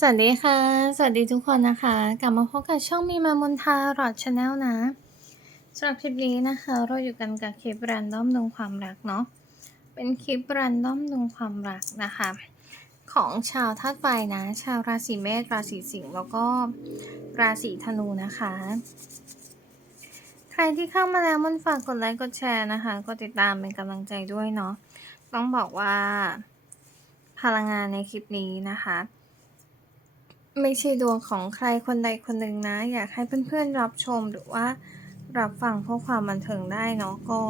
สวัสดีค่ะ สวัสดีทุกคนนะคะ กลับมาพบกับช่องมีมามนทารอดชาแนลนะสำหรับคลิปนี้นะคะ เราอยู่กันกับคลิปรันดอมดวงความรักเนาะ เป็นคลิปรันดอมดวงความรักนะคะ ของชาวธาตุไฟนะ ชาวราศีเมษ ราศีสิงห์ แล้วก็ราศีธนูนะคะ ใครที่เข้ามาแล้วมันฝากกดไลค์ กดแชร์นะคะ กดติดตามเป็นกำลังใจด้วยเนาะ ต้องบอกว่าพลังงานในคลิปนี้นะคะ ไม่ใช่ดวงของใครคนใดคนหนึ่งนะ อยากให้เพื่อนๆรับชมหรือว่ารับฟังเพื่อความบันเทิงได้เนาะก็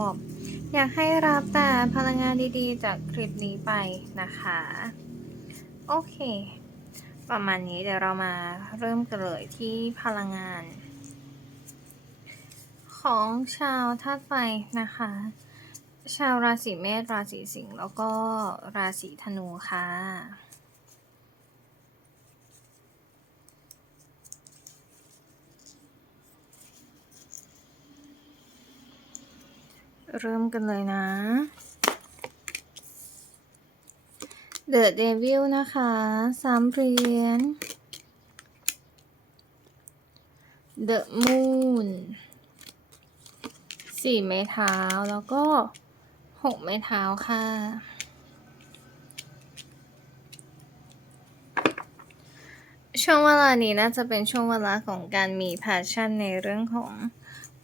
อยากให้รับแต่พลังงานดีๆ จากคลิปนี้ไปนะคะ โอเค ประมาณนี้เดี๋ยวเรามาเริ่มกันเลยที่พลังงาน ของชาวธาตุไฟนะคะ ชาวราศีเมษราศีสิงห์แล้วก็ราศีธนูค่ะ เริ่มกันเลยนะ The Devil นะคะสามเหรียญ The Moon สี่ไม้เท้าแล้วก็หกไม้เท้าค่ะ ช่วงเวลานี้น่าจะเป็นช่วงเวลาของการมี passion ในเรื่องของ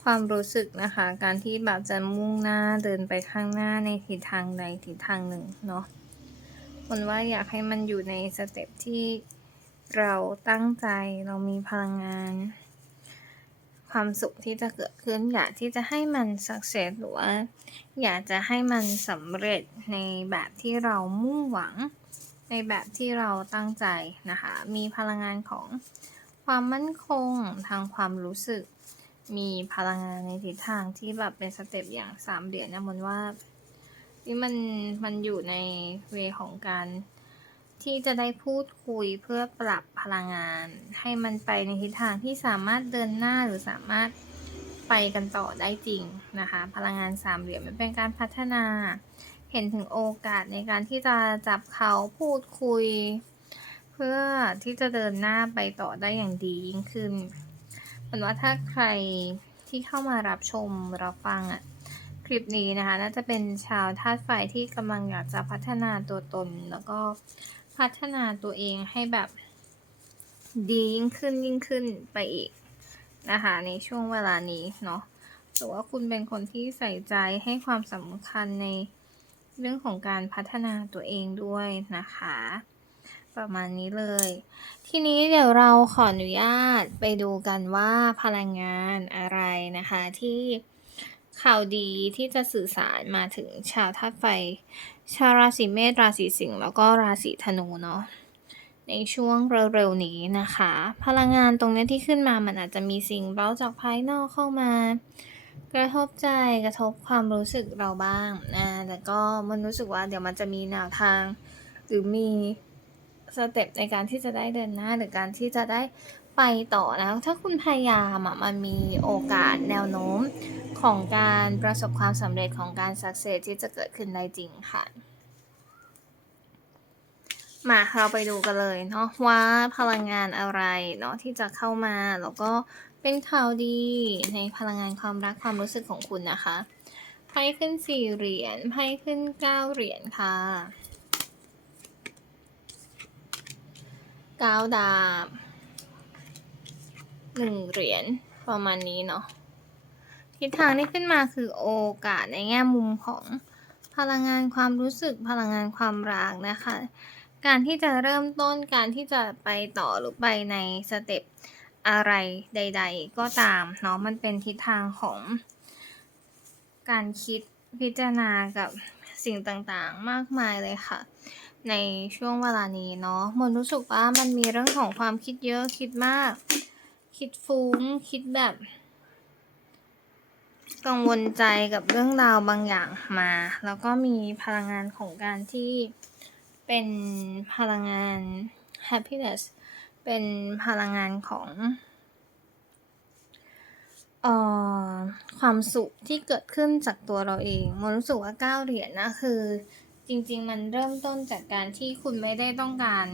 ความรู้สึกนะคะ การที่แบบจะมุ่งหน้าเดินไปข้างหน้าในทิศทางใดทิศทางหนึ่งเนาะคนว่าอยากให้มันอยู่ในสเต็ปที่เราตั้งใจเรามีพลังงาน ความสุขที่จะเกิดขึ้นอยากที่จะให้มันสักเซสหรือว่าอยากจะให้มันสำเร็จในแบบที่เรามุ่งหวัง ในแบบที่เราตั้งใจนะคะ มีพลังงานของความมั่นคงทางความรู้สึก มีพลังงานในทิศทางที่แบบเป็นสเต็ปอย่างสามเหรียญนะมนว่านี่มันมันอยู่ในเวของการที่จะได้พูดคุยเพื่อปรับพลังงาน ให้มันไปในทิศทางที่สามารถเดินหน้าหรือสามารถไปกันต่อได้จริงนะคะ พลังงานสามเหลี่ยมมันเป็นการพัฒนา เห็นถึงโอกาสในการที่จะจับเขาพูดคุย เพื่อที่จะเดินหน้าไปต่อได้อย่างดียิ่งขึ้น มือนว่าถ้าใครที่เข้ามารับชมรับฟังอะคลิปนี้นะคะน่าจะเป็นชาวธาตุไฟที่กำลังอยากจะพัฒนาตัวตน แล้วก็พัฒนาตัวเองให้แบบดียิ่งขึ้นยิ่งขึ้นไปอีกนะคะในช่วงเวลานี้เนาะหรือว่าคุณเป็นคนที่ใส่ใจให้ความสำคัญในเรื่องของการพัฒนาตัวเองด้วยนะคะ ประมาณนี้เลย ทีนี้เดี๋ยวเราขออนุญาตไปดูกันว่าพลังงานอะไรนะคะ ที่ข่าวดีที่จะสื่อสารมาถึงชาวธาตุไฟ ชาวราศีเมษราศีสิงห์แล้วก็ราศีธนูเนาะในช่วงเร็วๆนี้นะคะ พลังงานตรงนี้ที่ขึ้นมามันอาจจะมีสิ่งเร้าจากภายนอกเข้ามากระทบใจกระทบความรู้สึกเราบ้างนะแต่ก็มันรู้สึกว่าเดี๋ยวมันจะมีแนวทาง หรือมี สเต็ปในการที่จะได้เดินหน้าหรือการที่จะได้ไปต่อนะถ้าคุณพยายามอะมันมีโอกาสแนวโน้มของการประสบความสำเร็จของการสักเซสที่จะเกิดขึ้นได้จริงค่ะ มาเราไปดูกันเลยเนาะว่าพลังงานอะไรเนาะที่จะเข้ามาแล้วก็เป็นข่าวดีในพลังงานความรักความรู้สึกของคุณนะคะไพ่ขึ้นสี่เหรียญไพ่ขึ้นเก้าเหรียญค่ะ ก้าดาบหนึ่งเหรียญประมาณนี้เนาะทิศทางที่ขึ้นมาคือโอกาสในแง่มุมของพลังงานความรู้สึกพลังงานความรักนะคะ การที่จะเริ่มต้นการที่จะไปต่อหรือไปในสเต็ปอะไรใด ๆ ก็ตามเนาะมันเป็นทิศทางของ การคิดพิจารณากับสิ่งต่างๆ มากมายเลยค่ะ ในช่วงเวลานี้เนาะมนรู้สึกว่ามันมีเรื่องของความคิดเยอะคิดมาก คิดฟุ้งคิดแบบ กังวลใจกับเรื่องราวบางอย่างมา แล้วก็มีพลังงานของการที่เป็นพลังงาน happiness เป็นพลังงานของเอ่อความสุขที่เกิดขึ้นจากตัวเราเองมนรู้สึกว่าเก้าเหรียญนะคือ จริง ๆ มันเริ่มต้นจากการที่คุณไม่ได้ต้องการ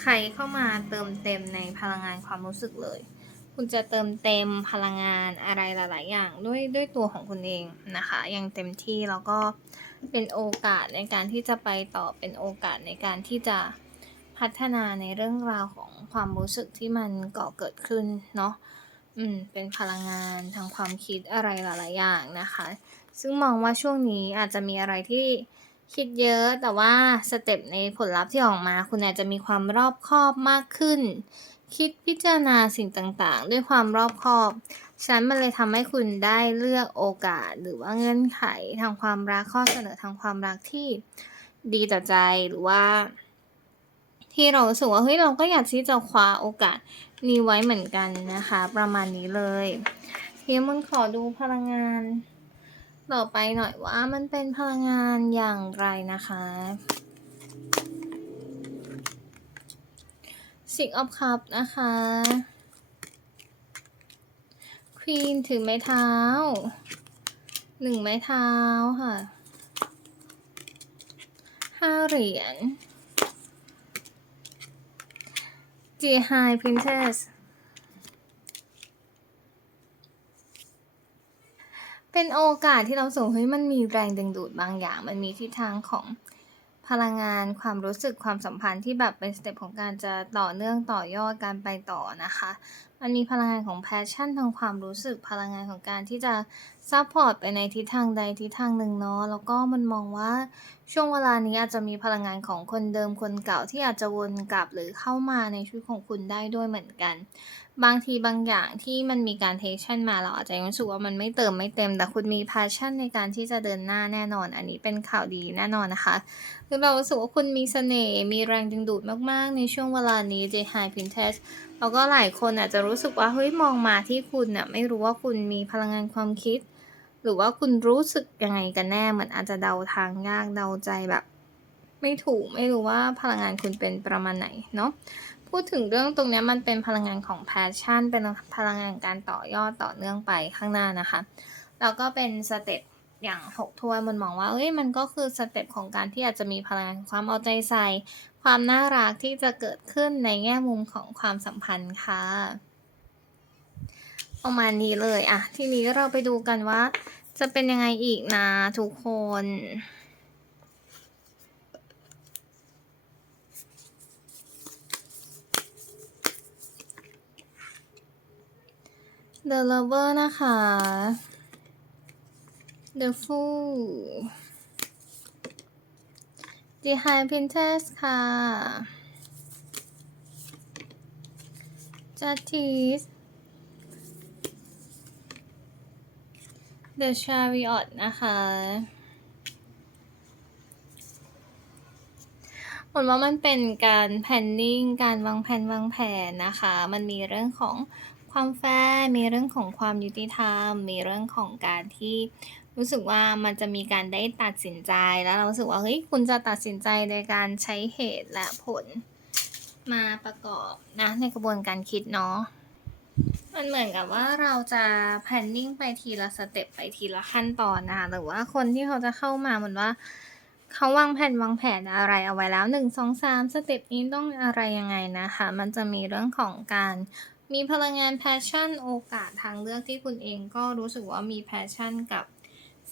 ใครเข้ามาเติมเต็มในพลังงานความรู้สึกเลย คุณจะเติมเต็มพลังงานอะไรหลาย ๆ อย่างด้วยด้วยตัวของคุณเองนะคะอย่างเต็มที่แล้วก็เป็นโอกาสในการที่จะไปต่อเป็นโอกาสในการที่จะพัฒนาในเรื่องราวของความรู้สึกที่มันก่อเกิดขึ้นเนาะอืมเป็นพลังงานทางความคิดอะไรหลาย ๆ อย่างนะคะ ซึ่งมองว่าช่วงนี้อาจจะมีอะไรที่ คิดเยอะแต่ว่าสเต็ปในผลลัพธ์ที่ออกมา คุณอาจจะมีความรอบคอบมากขึ้น คิดพิจารณาสิ่งต่างๆ ด้วยความรอบคอบชั้นมันเลยทำให้คุณได้เลือกโอกาสหรือว่าเงื่อนไขทางความรักข้อเสนอทางความรักที่ดีต่อใจหรือว่า ที่เรารู้สึกว่าเฮ้ยเราก็อยากที่จะคว้าโอกาสนี้ไว้เหมือนกันนะคะ ประมาณนี้เลยเฮียมันขอดูพลังงาน ต่อไปหน่อยว่ามันเป็นพลังงานอย่างไรนะคะ Six of Cups นะคะ Queen ถือไม้เท้า หนึ่งไม้เท้าค่ะ ห้าเหรียญ G High Princess เป็นโอกาสที่เราสูงเฮ้ยมันมีแรงดึงดูดบางอย่าง มันมีทิศทางของพลังงานความรู้สึกความสัมพันธ์ที่แบบเป็นสเต็ปของการจะต่อเนื่องต่อยอดการไปต่อนะคะ มันมีพลังงานของแพชชั่นทางความรู้สึกพลังงานของการที่จะซัพพอร์ตไปในทิศทางใดทิศทางหนึ่งเนาะแล้วก็มันมองว่าช่วงเวลานี้อาจจะมีพลังงานของคนเดิมคนเก่าที่อาจจะวนกลับหรือเข้ามาในชีวิตของคุณได้ด้วยเหมือนกัน บางทีบางอย่างที่มันมีการเทคชั่นมาเราอาจจะรู้สึกว่ามันไม่เติมไม่เต็ม แต่คุณมีพาชั่นในการที่จะเดินหน้าแน่นอน อันนี้เป็นข่าวดีแน่นอนนะคะ คือเรารู้สึกว่าคุณมีเสน่ห์มีแรงดึงดูดมาก ๆ ในช่วงเวลานี้ J High Princess แล้วก็หลายคนอาจจะรู้สึกว่าเฮ้ยมองมาที่คุณน่ะไม่รู้ว่าคุณมีพลังงานความคิด หรือว่าคุณรู้สึกยังไงกันแน่เหมือนอาจจะเดาทางยากเดาใจแบบ ไม่ถูกไม่รู้ว่าพลังงานคุณเป็นประมาณไหนเนาะ พูดถึงเรื่องตรงนี้มันเป็นพลังงานของ passion เป็นพลังงานการต่อยอดต่อเนื่องไปข้างหน้านะคะ แล้วก็เป็นสเต็ปอย่างหกถ้วยมันมองว่าเอ้ยมันก็คือสเต็ปของการที่อาจจะมีพลังงานของความเอาใจใส่ ความน่ารักที่จะเกิดขึ้นในแง่มุมของความสัมพันธ์ค่ะประมาณนี้เลยอะทีนี้เราไปดูกันว่า จะเป็นยังไงอีกนะทุกคน The Lover นะคะ The Fool Behind Princess ค่ะ Justice The Chariot นะคะผลว่ามันเป็นการแพนนิ่ง การวางแผนวางแผนนะคะ มันมีเรื่องของ ความแฟร์มีเรื่องของความยุติธรรม มีเรื่องของการที่รู้สึกว่ามันจะมีการได้ตัดสินใจแล้วเรารู้สึกว่าเฮ้ยคุณจะตัดสินใจในการใช้เหตุและผลมาประกอบนะในกระบวนการคิดเนาะมันเหมือนกับว่าเราจะ planning ไปทีละสเต็ปไปทีละขั้นตอนนะคะหรือว่าคนที่เขาจะเข้ามาเหมือนว่าเขาวางแผนวางแผนอะไรเอาไว้แล้วหนึ่งสองสามสเต็ปนี้ต้องอะไรยังไงนะคะ มันจะมีเรื่องของการ มีพลังงาน passion โอกาสทางเลือกที่คุณเองก็รู้สึกว่ามี passion กับ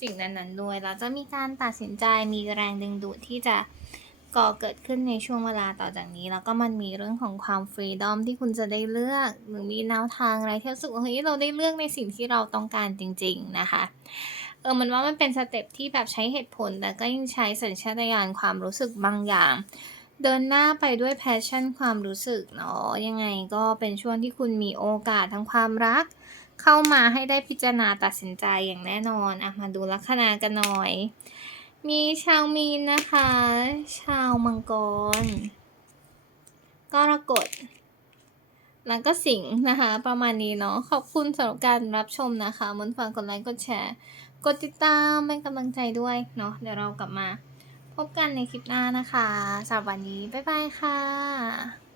สิ่งนั้นๆด้วยแล้วจะมีการตัดสินใจมีแรงดึงดูดที่จะก่อเกิดขึ้นในช่วงเวลาต่อจากนี้ แล้วก็มันมีเรื่องของความฟรีดอมที่คุณจะได้เลือกหรือมีแนวทางอะไรที่รู้สึกว่าเฮ้ยเราได้เลือกในสิ่งที่เราต้องการจริง ๆ นะคะเออมันว่ามันเป็นสเต็ปที่แบบใช้เหตุผล แต่ก็ยังใช้สัญชาตญาณความรู้สึกบางอย่าง เดินหน้าไปด้วยแพชชั่นความรู้สึกเนาะยังไงก็เป็นช่วงที่คุณมีโอกาสทางความรัก เข้ามาให้ได้พิจารณาตัดสินใจอย่างแน่นอนอะมาดูลัคนากันหน่อย มีชาวมีนนะคะ ชาวมังกรกรกฎแล้วก็สิงนะคะ ประมาณนี้เนาะขอบคุณสำหรับการรับชมนะคะมนฝากกดไลค์กดแชร์ กดติดตามเป็นกำลังใจด้วยเนาะเดี๋ยวเรากลับมา พบกันในคลิปหน้านะคะสำหรับวันนี้ บ๊ายบายค่ะ